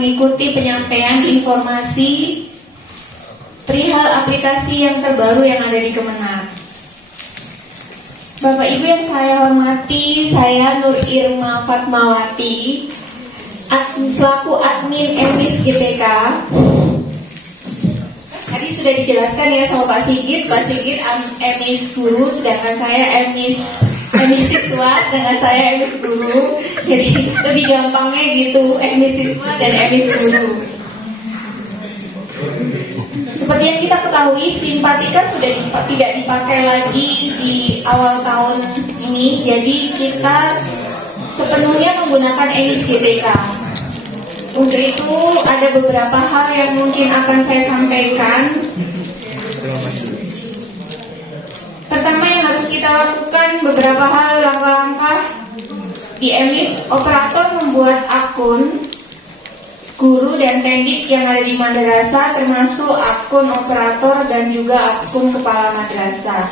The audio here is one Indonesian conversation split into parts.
mengikuti penyampaian informasi perihal aplikasi yang terbaru yang ada di Kemenag. Bapak Ibu yang saya hormati, saya Nur Irma Fatmawati, selaku admin MIS GTK. Tadi sudah dijelaskan ya sama Pak Sigit MIS guru, sedangkan saya MIS siswa, sedangkan saya MIS guru. Jadi lebih gampangnya gitu, MIS siswa dan MIS guru. Seperti yang kita ketahui, Simpatika sudah tidak dipakai lagi di awal tahun ini. Jadi kita sepenuhnya menggunakan MIS GTK. Untuk itu ada beberapa hal yang mungkin akan saya sampaikan. Pertama yang harus kita lakukan, beberapa hal langkah-langkah di MIS. Operator membuat akun guru dan tendik yang ada di madrasah, termasuk akun operator dan juga akun kepala madrasah.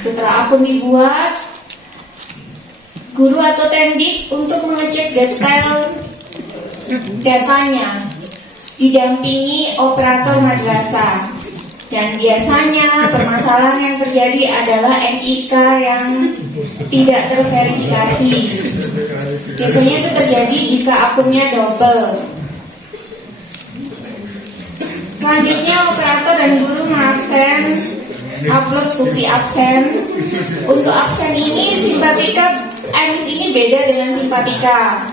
Setelah akun dibuat, guru atau tendik untuk mengecek detail datanya didampingi operator madrasah. Dan biasanya permasalahan yang terjadi adalah NIK yang tidak terverifikasi. Biasanya itu terjadi jika akunnya double. Selanjutnya operator dan guru mengabsen upload bukti absen. Untuk absen ini Simpatika MIS ini beda dengan Simpatika.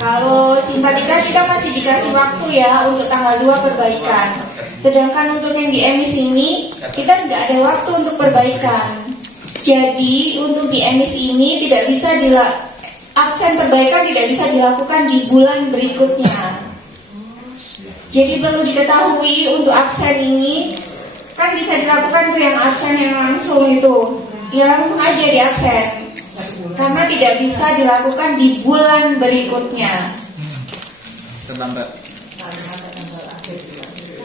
Kalau Simpatika kita masih dikasih waktu ya untuk tanggal 2 perbaikan. Sedangkan untuk yang di MIS ini kita nggak ada waktu untuk perbaikan. Jadi untuk di MIS ini tidak bisa absen perbaikan tidak bisa dilakukan di bulan berikutnya. Jadi perlu diketahui untuk absen ini kan bisa dilakukan tuh yang absen yang langsung itu, ya langsung aja di absen. Karena tidak bisa dilakukan di bulan berikutnya.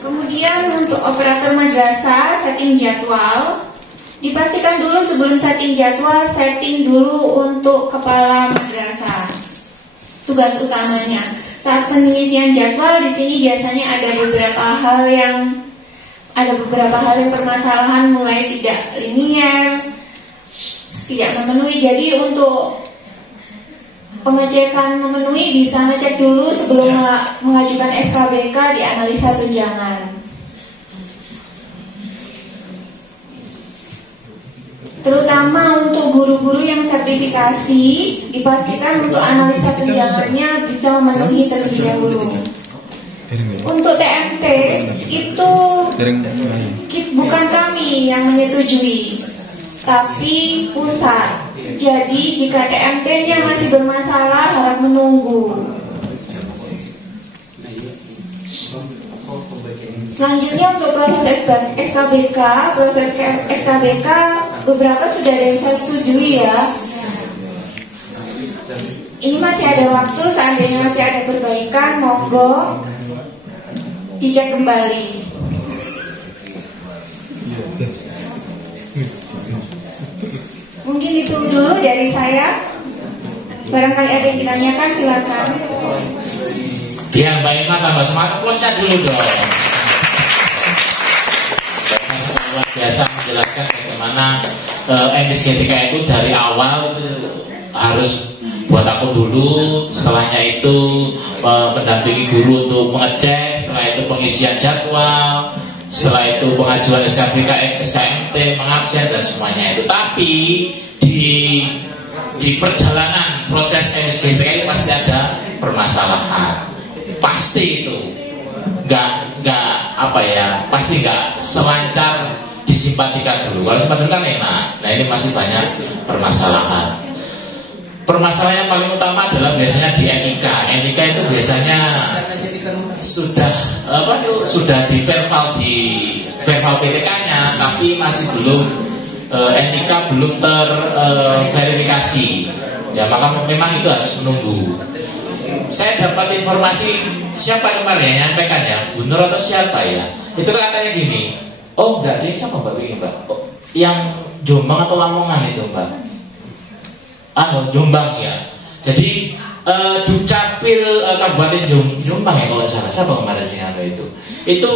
Kemudian untuk operator madrasah setting jadwal, dipastikan dulu sebelum setting jadwal, setting dulu untuk kepala madrasah. Tugas utamanya saat pengisian jadwal di sini biasanya ada beberapa hal yang permasalahan, mulai tidak linier, tidak memenuhi. Jadi untuk pengecekan memenuhi bisa ngecek dulu sebelum mengajukan SKBK di analisa tunjangan. Terutama untuk guru-guru yang sertifikasi, dipastikan untuk analisa tunjangannya bisa memenuhi terlebih dahulu. Untuk TMT itu bukan kami yang menyetujui, tapi pusat. Jadi jika TMT-nya masih bermasalah harap menunggu. Selanjutnya untuk proses SKBK beberapa sudah ada yang saya setujui ya. Ini masih ada waktu, seandainya masih ada perbaikan, monggo dicek kembali. Mungkin itu dulu dari saya. Barangkali ada yang ditanyakan, silakan. Yang baik tambah semangat, plusnya dulu dong. Luar biasa menjelaskan bagaimana MIS GTK itu dari awal itu harus buat akun dulu, setelahnya itu mendampingi guru untuk mengecek, setelah itu pengisian jadwal, setelah itu pengajuan SKBK, SKMT, mengabsen dan semuanya itu. Tapi di perjalanan proses MIS GTK pasti ada permasalahan, pasti itu pasti nggak selancar di Simpatika dulu. Kalau Simpatika kan enak, nah ini masih banyak permasalahan. Permasalahan yang paling utama adalah biasanya di NIK. NIK itu biasanya sudah di verbal PTK-nya, tapi masih belum NIK belum terverifikasi. Ya maka memang itu harus menunggu. Saya dapat informasi, siapa kemarin yang nyampaikan ya, Bu Nur atau siapa ya? Itu katanya gini. Oh enggak, dia siapa Mbak ini Mbak? Oh, yang Jombang atau Lamongan itu Mbak? Jombang ya. Jadi Dukcapil Kabupaten Jombang ya kalau salah, siapa kemarin sih itu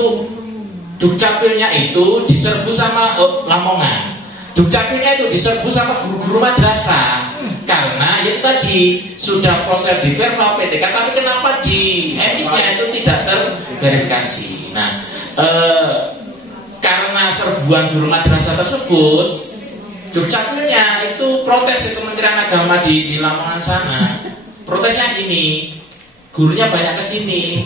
Dukcapilnya itu diserbu sama Lamongan. Dukcapilnya itu diserbu sama guru-guru madrasah karena itu tadi sudah proses di verbal PTK, tapi kenapa di emisnya itu tidak terverifikasi. Nah, karena serbuan guru madrasah tersebut, Dukcapilnya itu protes ke Kementerian Agama di Lamongan sana. Protesnya gini, gurunya banyak kesini.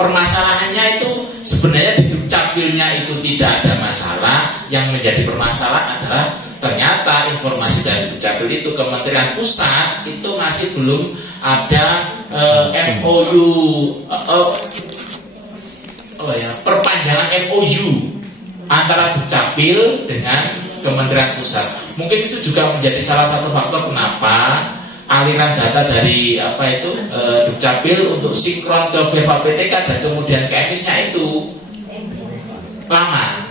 Permasalahannya itu sebenarnya di Dukcapilnya itu tidak ada masalah. Yang menjadi permasalahan adalah ternyata informasi dari Dukcapil itu Kementerian Pusat itu masih belum ada MOU perpanjangan MOU antara Dukcapil dengan Kementerian Pusat. Mungkin itu juga menjadi salah satu faktor kenapa aliran data dari Dukcapil untuk sinkron ke verbal PTK dan kemudian ke emisnya itu lama.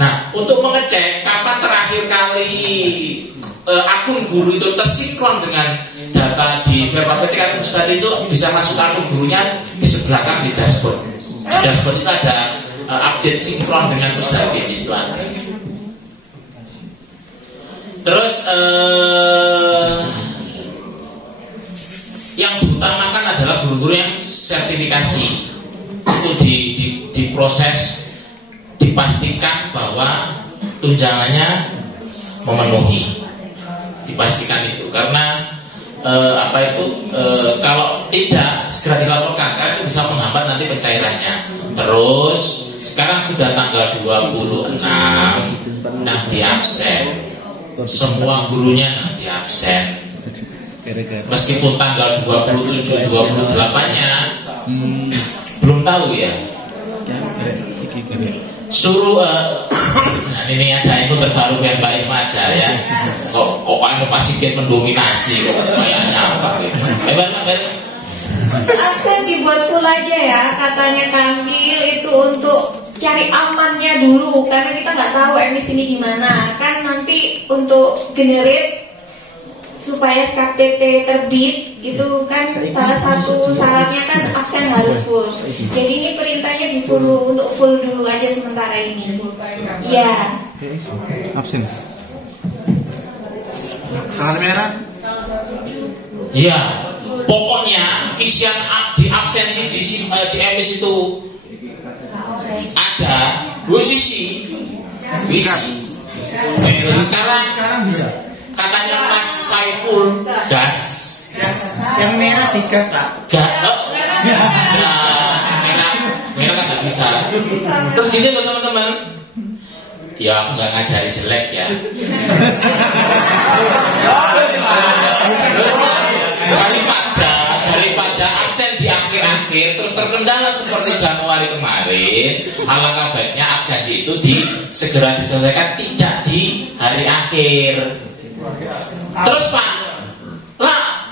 Nah, untuk mengecek kapan terakhir kali akun guru itu tersinkron dengan data di verbal PTK Pusat itu bisa masuk akun gurunya di sebelah kan di dashboard. Di dashboard itu ada update sinkron dengan Pusdati di situ ada. Terus yang diutamakan adalah guru-guru yang sertifikasi itu diproses, dipastikan bahwa tunjangannya memenuhi, dipastikan itu karena kalau tidak segera dilaporkan karena itu bisa menghambat nanti pencairannya. Terus sekarang sudah tanggal 26 nanti absen. Semua gurunya nanti absen. Meskipun tanggal 27, 28-nya belum tahu ya. Suruh nah ini ada itu terbaru yang Mbak Irma aja ya. Kok kamu masih mendominasi kok kayaknya apa gitu. Untuk absen dibuat full aja ya, katanya Kamil itu untuk cari amannya dulu karena kita nggak tahu emisi ini gimana kan nanti untuk generate supaya SKPT terbit itu kan salah satu syaratnya kan absen harus full. Jadi ini perintahnya disuruh untuk full dulu aja sementara ini. Iya. Absen. Tanggal merah. Iya. Pokoknya isian di absensi di emis itu ada dua sisi. Sekarang bisa. Katanya Mas Saiful gas. Yang merah digas Pak. Merah kan nggak bisa. Terus gini tuh teman-teman. Ya aku nggak ngajari jelek ya. Daripada absen di akhir-akhir terus terkendala seperti Januari kemarin, alangkah baiknya absensi itu segera diselesaikan, tidak di hari akhir. Terus Pak,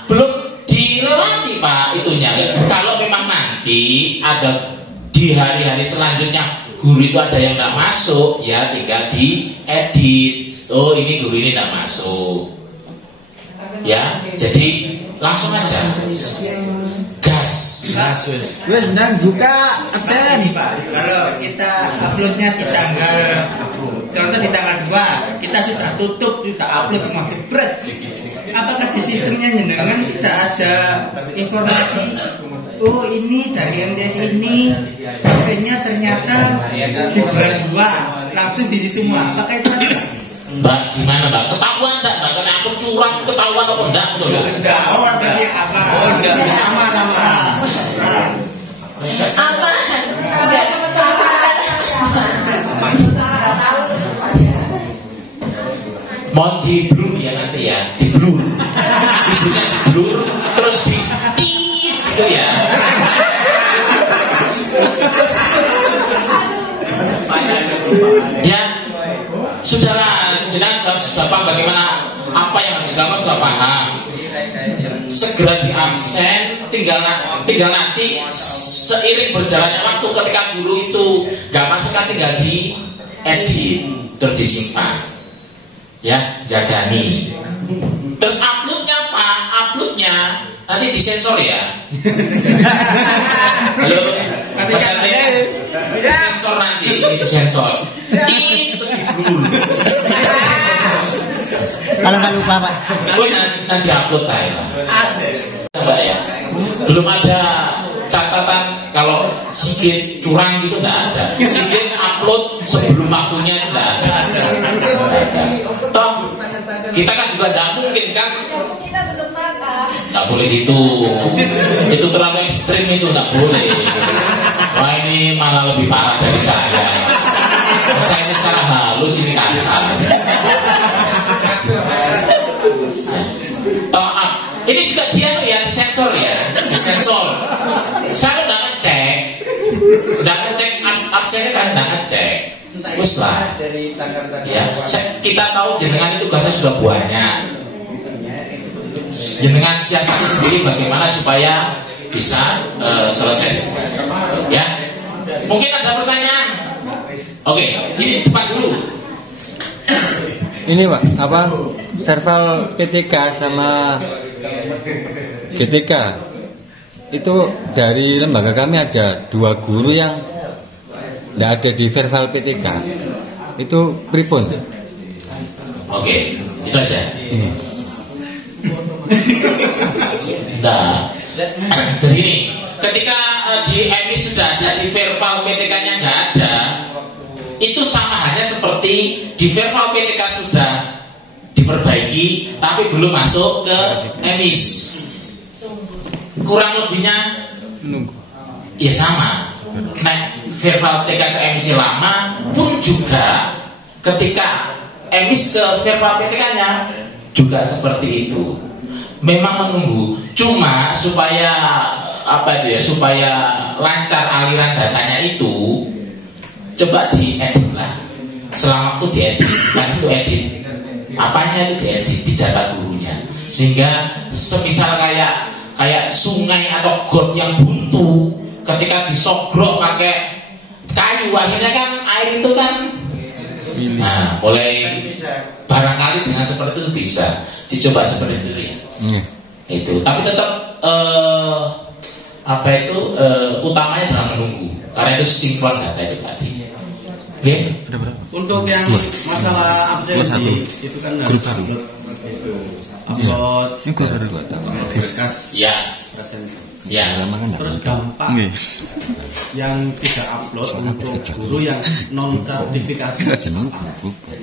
belum dilewati Pak itunya. Kalau memang nanti ada di hari-hari selanjutnya guru itu ada yang nggak masuk, ya tinggal diedit. Oh ini guru ini nggak masuk, ya jadi langsung aja gas. Wes dan buka absen Pak. Kalau kita uploadnya di tanggal, contoh di tanggal 2 kita sudah tutup, sudah upload semua jebret. Apakah di sistemnya jenengan tidak ada informasi? Oh ini dari MTS ini absennya ternyata di bulan 2 langsung diisi semua. Apakah itu ada? Mbak, gimana Mbak? Ketahuan enggak Mbak? Karena aku curang, ketahuan apa enggak? Enggak, berarti apa? Oh, enggak, aman. Aman. Mohon di blur ya nanti ya, di blur. Ibunya di blur, terus di tit gitu ya. Ya, sudahlah, sudah paham bagaimana apa yang harus dilakukan, sudah paham. Segera di absen, tinggal nanti seiring berjalannya waktu ketika guru itu gak masuk kan tinggal di edit terus disimpan, ya jagani. Terus uploadnya Pak disensor ya. Halo, Mas Ade, disensor nanti, ini disensor. Ini terus diblur. Kalau nggak lupa Pak. Gue nanti upload aja. Mbak ya, belum ada catatan kalau Sigit curang gitu, nggak ada. Sigit upload sebelum waktunya, nggak ada. Toh kita kan juga nggak mungkin kan. Kita tutup mata. Nggak boleh gitu. Itu terlalu ekstrim, itu nggak boleh. Wah, ini malah lebih parah dari saya. Saya ini secara halus, ini kasar. Ini juga dia ya disensor ya, disensor. Saya udah ngecek absennya kan, udah ngecek. Wes lah. Ya, kita tahu jenengan itu tugasnya sudah banyak. Jenengan siasati sendiri bagaimana supaya bisa selesai. Ya, mungkin ada pertanyaan. Oke, ini depan dulu. Ini Pak, apa verbal PTK sama GTK itu dari lembaga kami ada 2 guru yang tidak ada di verbal PTK. Itu pripun? Oke, itu aja. Nah, jadi ini ketika di emis sudah ada, di verbal PTK-nya nggak ada, itu sama halnya seperti di verbal PTK sudah diperbaiki tapi belum masuk ke emis. Kurang lebihnya ya sama. Nah, verbal PTK ke emisi lama pun juga ketika emis ke verbal PTK-nya juga seperti itu. Memang menunggu, cuma supaya apa itu ya, supaya lancar aliran datanya itu, coba diedit lah. Selama waktu diedit, kan itu edit. Apanya itu diedit di data gurunya, sehingga semisal kayak sungai atau got yang buntu, ketika disogrok pakai kayu, akhirnya kan air itu kan, nah boleh barangkali dengan seperti itu bisa dicoba seperti itu ya. Itu, tapi tetap utamanya dalam menunggu, karena itu sinkron data itu tadi. Oke. Untuk yang masalah absensi itu kan harus upload itu. Upload berkas Ya. presensi. Ya. Terus dampak yang tidak upload untuk guru yang non sertifikasi.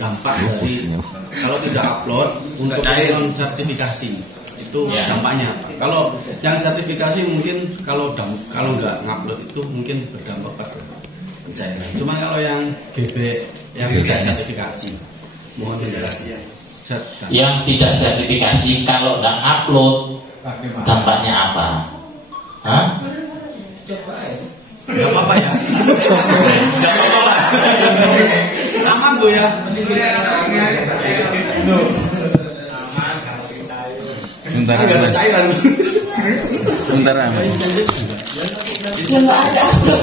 Dampak dari kalau tidak upload untuk non sertifikasi itu dampaknya. Kalau yang sertifikasi mungkin kalau nggak ngupload itu mungkin berdampak pada pencairan. Cuma kalau yang GB yang tidak sertifikasi, mohon penjelasannya. Yang tidak sertifikasi kalau nggak upload dampaknya apa? Hah? Gak apa-apa ya. Gak apa-apa. Aman Bu ya. Sementara Gak ada cairan. sementara Ya nggak ada upload.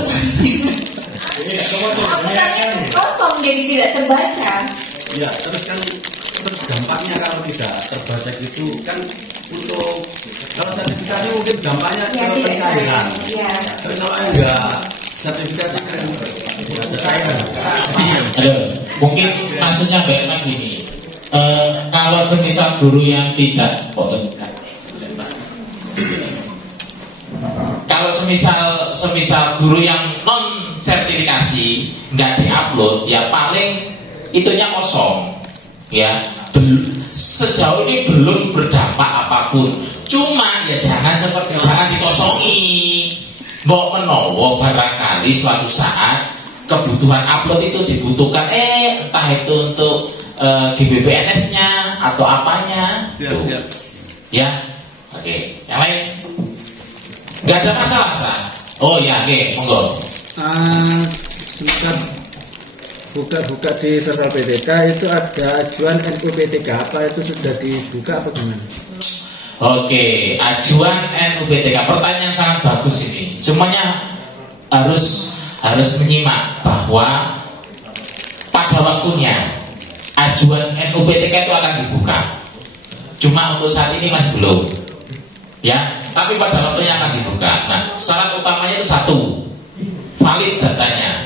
Uploadannya kosong jadi tidak terbaca. Ya terus dampaknya kalau tidak terbaca gitu kan, untuk kalau sertifikasi mungkin dampaknya Ya kalau tidak pencairan. Ya. Tapi kalau enggak sertifikasi kan ada cairan. Aduh, mungkin maksudnya bagaimana gini. Kalau semisal guru yang tidak, kalau semisal guru yang non sertifikasi nggak diupload, ya paling itunya kosong, ya. Sejauh ini belum berdampak apapun. Cuma ya jangan dikosongi. Mbok menowo barangkali suatu saat kebutuhan upload itu dibutuhkan, entah itu untuk GBPNS-nya atau apanya, tuh. Ya, oke. Yang lain, nggak ada masalah, Pak. Oh ya, oke, monggo. Sebentar, buka di verbal PTK itu ada ajuan NUPTK, apa itu sudah dibuka atau gimana? Oke, ajuan NUPTK. Pertanyaan sangat bagus ini. Semuanya harus menyimak bahwa pada waktunya ajuan NUPTK itu akan dibuka. Cuma untuk saat ini masih belum. Ya, tapi pada waktunya akan dibuka. Nah, syarat utamanya itu satu, valid datanya,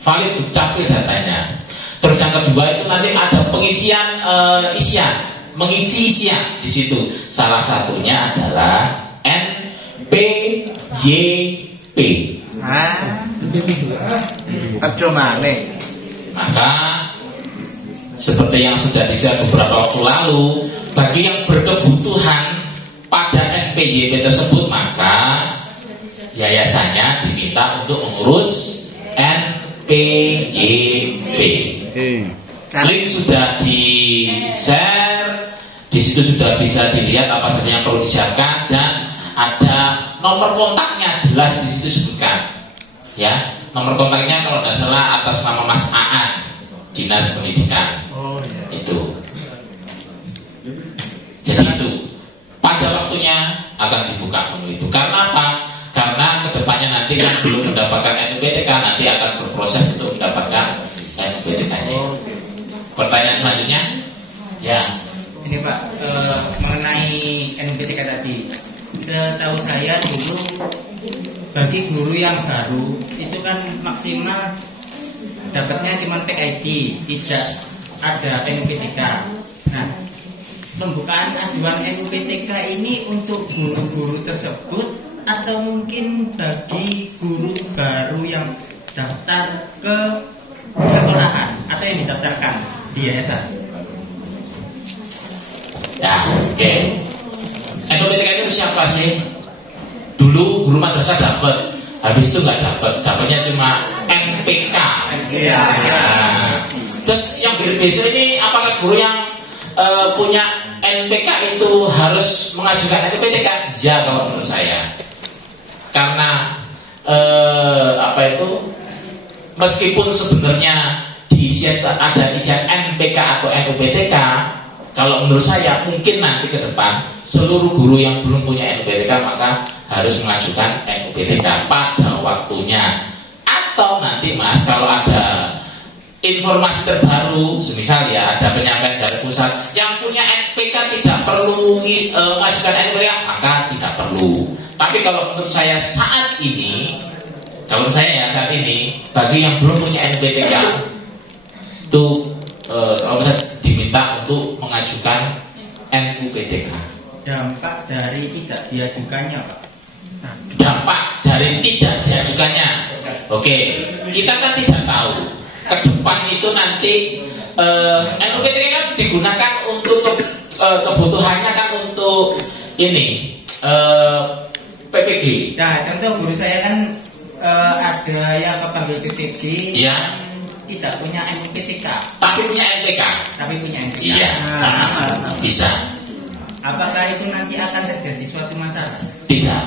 valid dukcapil datanya. Terus yang kedua itu nanti ada pengisian isian, mengisi isian di situ. Salah satunya adalah NPYP. Maka seperti yang sudah di-share beberapa waktu lalu, bagi yang berkebutuhan pada NPYP tersebut, maka yayasannya diminta untuk mengurus NPYP. Link sudah di-share, di situ sudah bisa dilihat apa saja yang perlu disiapkan dan ada nomor kontaknya jelas di situ sebutkan. Ya, nomor kontaknya kalau tidak salah atas nama Mas Aan, Dinas Pendidikan. Itu. Jadi itu pada waktunya akan dibuka menu itu. Karena apa? Karena kedepannya nanti kan belum mendapatkan NUPTK, nanti akan berproses untuk mendapatkan NUPTK-nya. Pertanyaan selanjutnya, ya. Ini Pak, mengenai NUPTK tadi, setahu saya dulu bagi guru yang baru itu kan maksimal dapatnya cuma PID, tidak ada NUPTK. Nah, pembukaan ajuan NUPTK ini untuk guru-guru tersebut atau mungkin bagi guru baru yang daftar ke sekolahan atau yang didaftarkan di yayasan? Ya, oke. NUPTK itu siapa sih? Dulu guru madrasah dapat, habis itu nggak dapat, dapatnya cuma NPK. Nah, terus yang besok ini apakah guru yang punya NPK itu harus mengajukan NUPTK? Ya, kalau menurut saya, karena meskipun sebenarnya di isian ada isian NPK atau NUPTK, kalau menurut saya mungkin nanti ke depan seluruh guru yang belum punya NUPTK maka harus mengajukan NUPTK pada waktunya. Atau nanti Mas, kalau ada informasi terbaru, semisal ya ada penyampaian dari pusat yang punya NPK tidak perlu mengajukan NUPTK, maka tidak perlu. Tapi kalau menurut saya saat ini, bagi yang belum punya NUPTK itu kalau bisa diminta untuk mengajukan NUPTK. Dampak dari tidak diajukannya, Pak. Dampak dari tidak diajukannya. Oke, kita kan tidak tahu ke depan itu nanti NUPTK kan digunakan untuk kebutuhannya kan untuk ini PPG. Nah, contoh guru saya kan ada yang kepanggil PPG ya, tidak punya NUPTK tapi punya NPK. Iya, bisa. Apakah itu nanti akan terjadi suatu masalah? Tidak.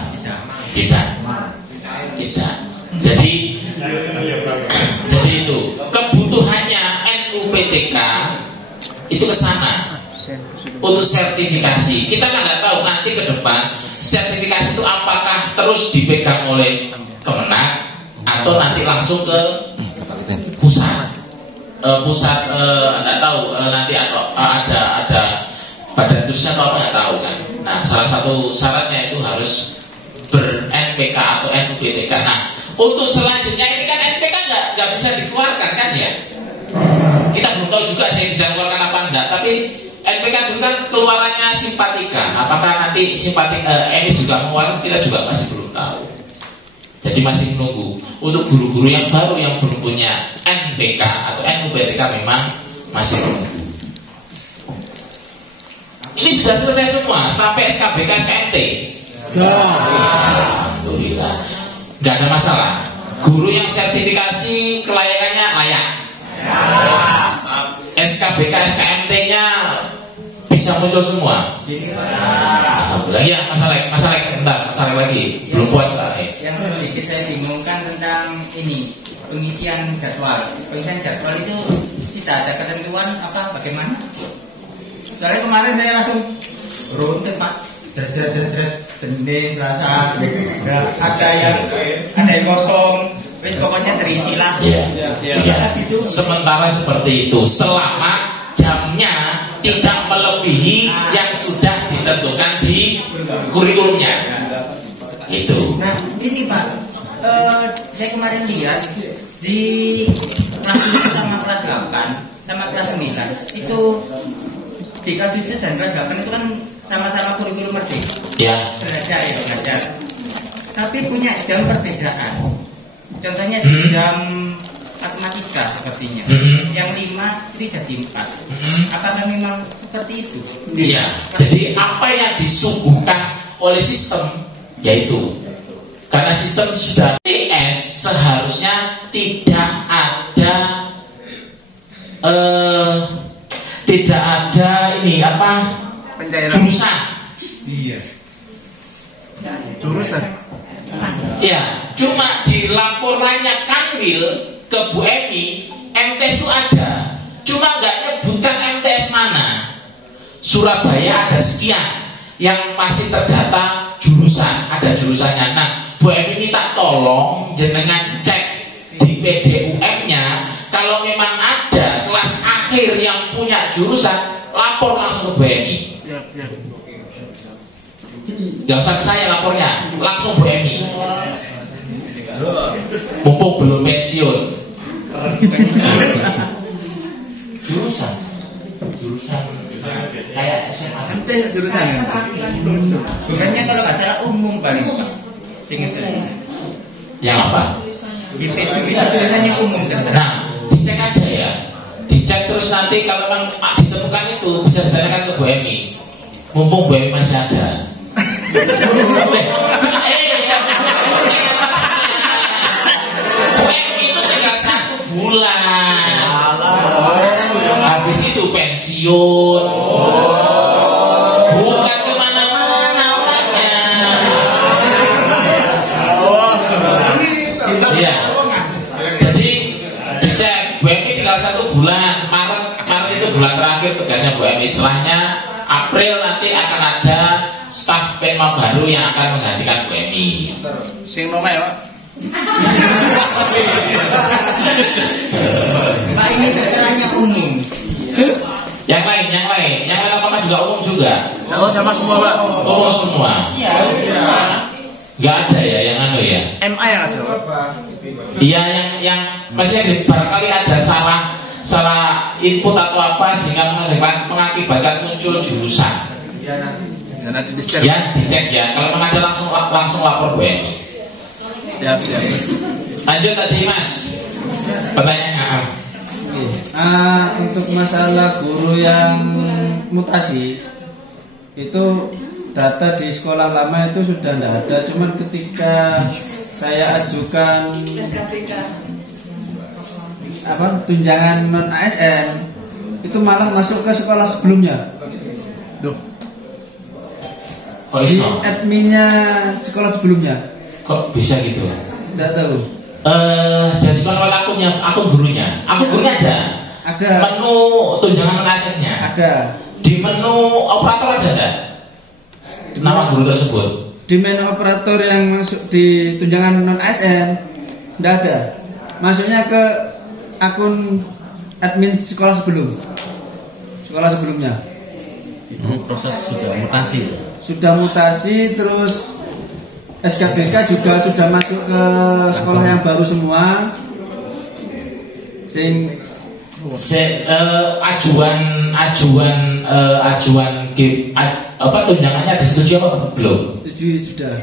Jadi itu kebutuhannya NUPTK itu ke sana untuk sertifikasi. Kita kan nggak tahu nanti ke depan sertifikasi itu apakah terus dipegang oleh Kemenak atau nanti langsung ke pusat. Nggak tahu nanti ada badan khususnya atau apa nggak tahu kan. Nah, salah satu syaratnya itu harus ber-NPK atau NUPTK. Nah, untuk selanjutnya ini kan NPK nggak bisa dikeluarkan kan ya. Kita belum tahu juga sih bisa mengeluarkan apa enggak. Tapi NPK dulu kan keluarannya simpatika. Apakah nanti emis juga mengeluarkan, kita juga masih belum tahu. Jadi masih menunggu. Untuk guru-guru yang baru yang belum punya NPK atau NUPTK memang masih menunggu. Ini sudah selesai semua sampai SKBK SKMT. Alhamdulillah, nggak ada masalah. Guru yang sertifikasi kelayakannya layak. SKBK SKMT-nya bisa muncul semua. Alhamdulillah. Ya, masalah sebentar, masalah lagi. Belum puas Pak. Yang sedikit saya bingungkan tentang ini pengisian jadwal. Pengisian jadwal itu tidak ada ketentuan apa bagaimana? Soalnya kemarin saya langsung runtet Pak, Senin, Selasa, ada yang kosong, terus pokoknya terisi lah. Iya. Sementara seperti itu, selama jamnya tidak melebihi yang sudah ditentukan di kurikulumnya. Itu. Nah, ini Pak, saya kemarin lihat di kelas 7 sama kelas 8 sama kelas 9 itu di kelas 7 dan kelas 8 itu kan sama-sama kurikulum merdeka. Ya. Belajar. Tapi punya jam perbedaan. Contohnya di jam matematika sepertinya. Yang 5 itu jadi 4. Apakah memang seperti itu? Iya. Jadi apa yang disuguhkan oleh sistem yaitu karena sistem sudah TS seharusnya tidak ada ini apa jurusan. Iya. Jurusan. Ya, cuma di laporannya Kanwil ke Bu Emi, MTS itu ada, cuma nggak nyebutkan MTS mana. Surabaya ada sekian, yang masih terdata jurusan, ada jurusannya. Nah, Bu Emi minta tolong jenengan cek di PDUM-nya, kalau memang ada kelas akhir yang punya jurusan, lapor langsung ke Bu Emi. Gak usah ke saya lapornya, langsung Bu Emi. Mumpung belum pensiun. Jurusan kayak SMA. Jurusan. Bukannya kalau nggak salah umum paling Pak. Seingat saya. Yang apa? Di PSU itu tulisannya umum kan. Nah, dicek aja ya. Dicek terus nanti kalau memang ditemukan itu bisa ditanyakan ke Bu Emi. Mumpung Bu Emi masih ada. Bu Emi itu tinggal 1 bulan. Habis itu pensiun. Bukan kemana-mana orangnya. Iya. Jadi dicek Bu Emi tinggal 1 bulan. Maret itu bulan terakhir tugasnya Bu Emi. Setelahnya April nanti akan ada staf Penma baru yang akan menggantikan Bu Emi. Sing nomor ya, Pak. Pak ini keterangannya umum. Yang lain apakah juga umum juga? Sama semua, Pak. Oh semua. Nggak ada ya yang anu ya? MA yang ada, Pak. Iya yang maksudnya barangkali ada salah input atau apa sehingga mengakibatkan muncul jurusan. Ya dicek ya. Kalau memang ada langsung lapor Bu Emi. Ya. Lanjut tadi Mas. Pertanyaan. Untuk masalah guru yang mutasi itu data di sekolah lama itu sudah tidak ada. Cuman ketika saya ajukan tunjangan non ASN itu malah masuk ke sekolah sebelumnya. Kok Di iso? adminnya sekolah sebelumnya. Kok bisa gitu? Tidak tahu. Jadi kalau akun gurunya ada. Ada. Menu tunjangan aksesnya. Ada. Di menu operator ada nggak? Nama guru tersebut. Di menu operator yang masuk di tunjangan non ASN tidak ada. Masuknya ke akun admin sekolah sebelumnya. Itu proses sudah mutasi. Sudah mutasi, terus SKBK juga sudah masuk ke sekolah yang baru semua. Tunjangannya disetujui apa belum? Setuju sudah.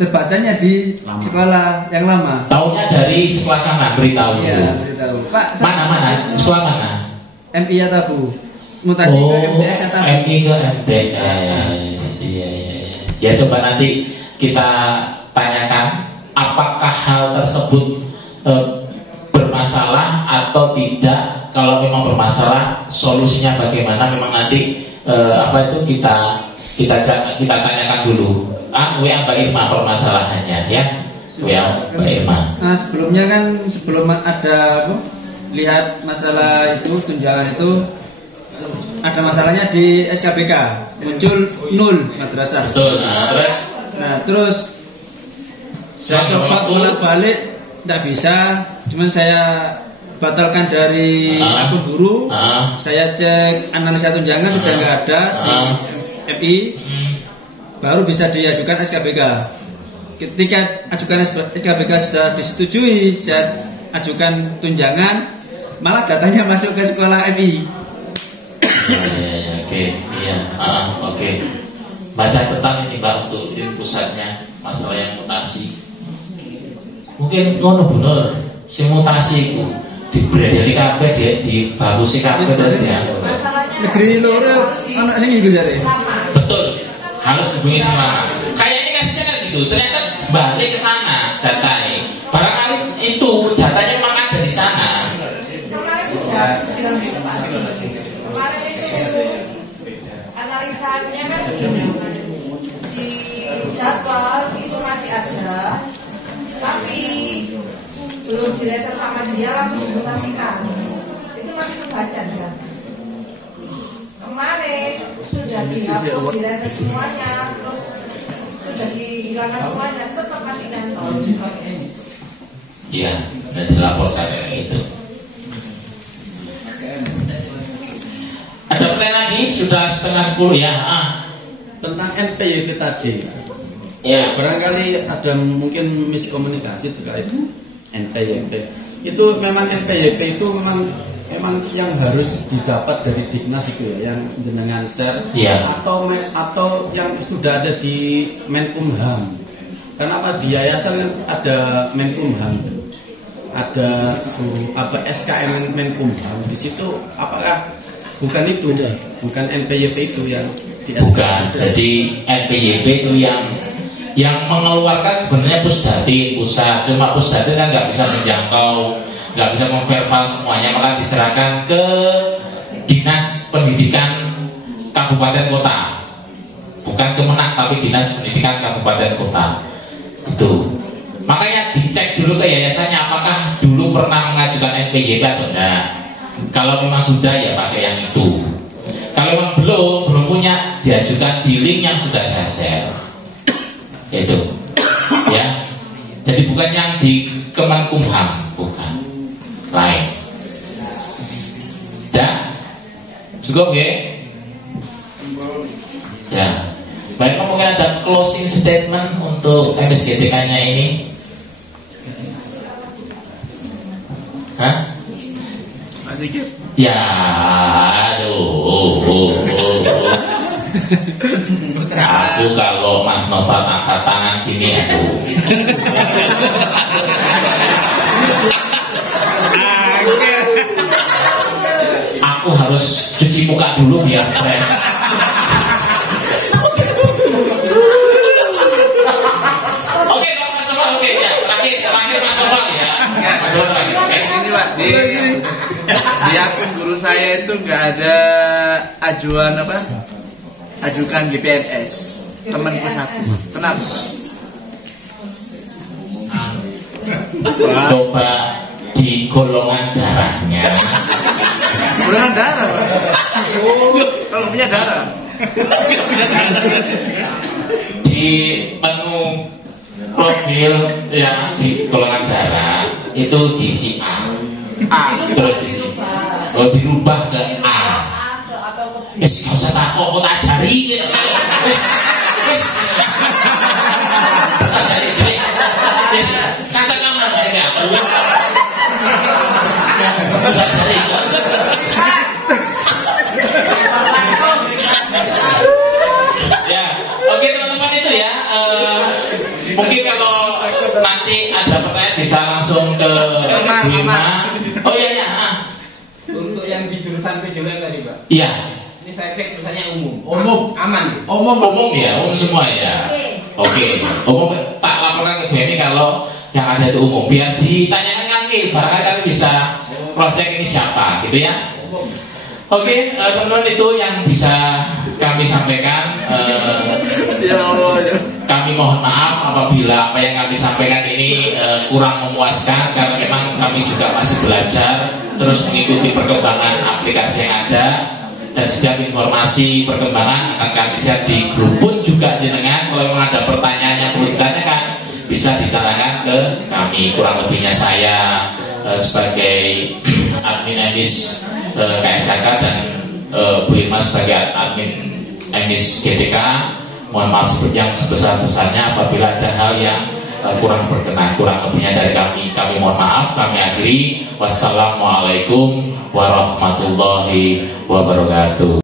Terbacanya di sekolah yang lama. Tahunya dari sekolah sana beritahu. Iya, beritahu. Pak, Mana? Sekolah mana? MI Tabu. Mutasi ke MTS Tabu. MI ke MTS. Iya. Ya coba nanti kita tanyakan apakah hal tersebut bermasalah atau tidak. Kalau memang bermasalah, solusinya bagaimana? Memang nanti kita tanyakan dulu. WA Mbak Irma permasalahannya ya. WA Mbak Irma. Nah, sebelumnya kan sebelum ada lihat masalah itu tunjangan itu ada masalahnya di SKBK muncul 0 madrasah. Betul. Nah, terus saya coba bolak-balik tidak bisa, cuman saya batalkan dari akun guru. Saya cek analisa tunjangan sudah nggak ada di FI. baru bisa diajukan SKBK. Ketika ajukan SKBK sudah disetujui, saya ajukan tunjangan, malah datanya masuk ke sekolah MI. Oke. Baca tentang ini Mbak untuk tim pusatnya masalah yang mutasi. Mungkin ngono bener, si mutasi itu dibredeli kabeh di barusi kabeh terus ya. Negeri loro anak sing iku jare. Betul. Harus hubungi sama. Kayak ini kasusnya kan gitu. Ternyata balik ke sana datanya. Barangkali itu datanya memang ada di sana. Kemarin itu analisanya kan di jadwal itu masih ada, tapi belum direser sama dia langsung dimutasikan. Itu masih kebaca di sana. Kemarin sudah dihapus, direser semuanya, terus sudah dihilangkan semuanya, tetap masih nempel. Iya, dan dilaporkan itu. Ada pertanyaan lagi? Sudah 9:30 ya. Tentang NPYP tadi. Ya. Barangkali ada mungkin miskomunikasi terkait NPYP. Itu memang NPYP itu memang yang harus didapat dari Dignas itu ya, yang jenengan share, atau yang sudah ada di Menkumham. Kenapa di yayasan ada Menkumham? Ada SKM Menkumham. Di situ apakah bukan itu, bukan NPYP itu yang di SKM? Bukan. Jadi NPYP itu yang mengeluarkan sebenarnya Pusdati pusat. Cuma Pusdati kan nggak bisa menjangkau, nggak bisa memverify semuanya, maka diserahkan ke Dinas Pendidikan Kabupaten Kota. Bukan Kemenak, tapi Dinas Pendidikan Kabupaten Kota. Itu. Makanya dicek dulu ke yayasannya apakah dulu pernah mengajukan NPYP atau enggak. Kalau memang sudah ya pakai yang itu. Kalau memang belum punya, diajukan di link yang sudah saya share. Itu. Ya. Jadi bukan yang di Kemenkumham, bukan. Lain. Ya. Cukup ya? Ya. Baik, mungkin ada closing statement untuk MSGTK-nya ini. Hah? Ya, aduh. Aku kalau Mas Noval angkat tangan sini, aduh. Aku harus cuci muka dulu biar fresh. Oke, Mas Noval, oke ya. Terakhir Mas Noval ya. Mas Noval. Ini Pak, di akun guru saya itu nggak ada ajukan GPNS temanku satu. Kenapa? Coba di golongan darahnya. Golongan darah Pak. Kalau punya darah. Di menu profil ya di golongan darah itu diisi A terus diisi dirubah ke A. Wis gak usah takut, kok tak ajari wis ajari wis kasar kamu saya aku ajari. Ya, oke teman-teman itu ya. Mungkin kalau nanti ada pertanyaan bisa langsung ke Bu Irma. Oh iya ya. Untuk yang di jurusan PJL tadi Pak. Iya. Ini saya cek tulisannya umum, aman. Umum ya, umum semua ya. Oke. Umum tak laporkan ke Bu Emi kalau yang ada itu umum. Biar ditanyakan kami, bahkan kami bisa cross check ini siapa, gitu ya. Oke, teman-teman itu yang bisa kami sampaikan. Kami mohon maaf apabila apa yang kami sampaikan ini kurang memuaskan, karena memang kami juga masih belajar terus mengikuti perkembangan aplikasi yang ada, dan setiap informasi perkembangan akan kami share di grup pun juga jenengan. Kalau memang ada pertanyaan yang perlu ditanyakan bisa ditanyakan ke kami. Kurang lebihnya saya sebagai admin emis KSKK dan Bu Irma sebagai admin emis GTK Mohon maaf yang sebesar-besarnya apabila ada hal yang kurang berkenan, kurang lebihnya dari kami mohon maaf. Kami akhiri. Wassalamualaikum warahmatullahi wabarakatuh.